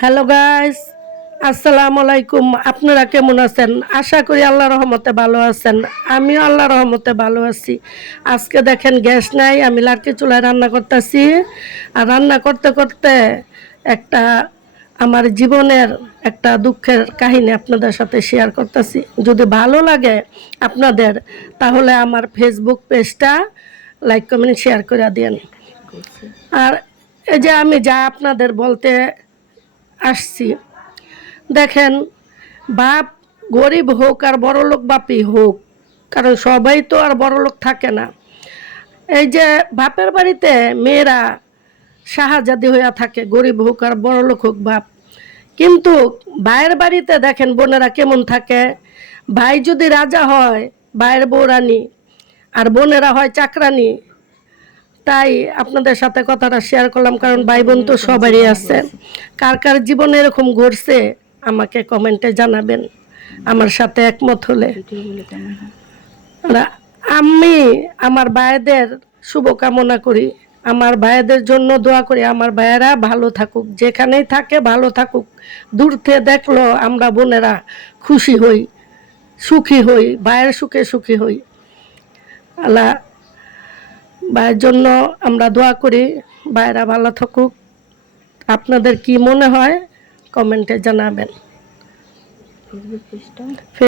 Hello guys, আসসালামু আলাইকুম। আপনারা কেমন আছেন? আশা করি আল্লাহর রহমতে ভালো আছেন। আমিও আল্লাহর রহমতে ভালো আছি। আজকে দেখেন গ্যাস নাই, আমি লাড়কি চুলায় রান্না করতেছি। আর রান্না করতে করতে একটা আমার জীবনের একটা দুঃখের কাহিনী আপনাদের সাথে শেয়ার করতেছি। যদি ভালো লাগে আপনাদের, তাহলে আমার ফেসবুক পেজটা লাইক কমেন্ট শেয়ার করে দিন। আর এই যে আমি যা আপনাদের বলতে আসছি, দেখেন, বাপ গরিব হোক আর বড়লোক বাপই হোক, কারণ সবাই তো আর বড়লোক থাকে না। এই যে বাপের বাড়িতে মেয়েরা শাহজাদি হইয়া থাকে, গরিব হোক আর বড়লোক হোক বাপ। কিন্তু ভাইয়ের বাড়িতে দেখেন বোনেরা কেমন থাকে। ভাই যদি রাজা হয়, ভাইয়ের বউ রানী, আর বোনেরা হয় চাকরানি। তাই আপনাদের সাথে কথাটা শেয়ার করলাম, কারণ ভাই বোন তো সবারই আছে। কার কার জীবনে এরকম ঘটছে আমাকে কমেন্টে জানাবেন, আমার সাথে একমত হলে। আমি আমার ভাইদের শুভকামনা করি, আমার ভাইদের জন্য দোয়া করি, আমার ভাইয়েরা ভালো থাকুক, যেখানেই থাকে ভালো থাকুক। দূর থেকে দেখলো আমরা বোনেরা খুশি হই, সুখী হই, ভাইয়ের সুখে সুখী হই। আল্লাহ ভাইয়ের জন্য আমরা দোয়া করি, ভাইয়েরা ভালো থাকুক। আপনাদের কি মনে হয় কমেন্টে জানাবেন।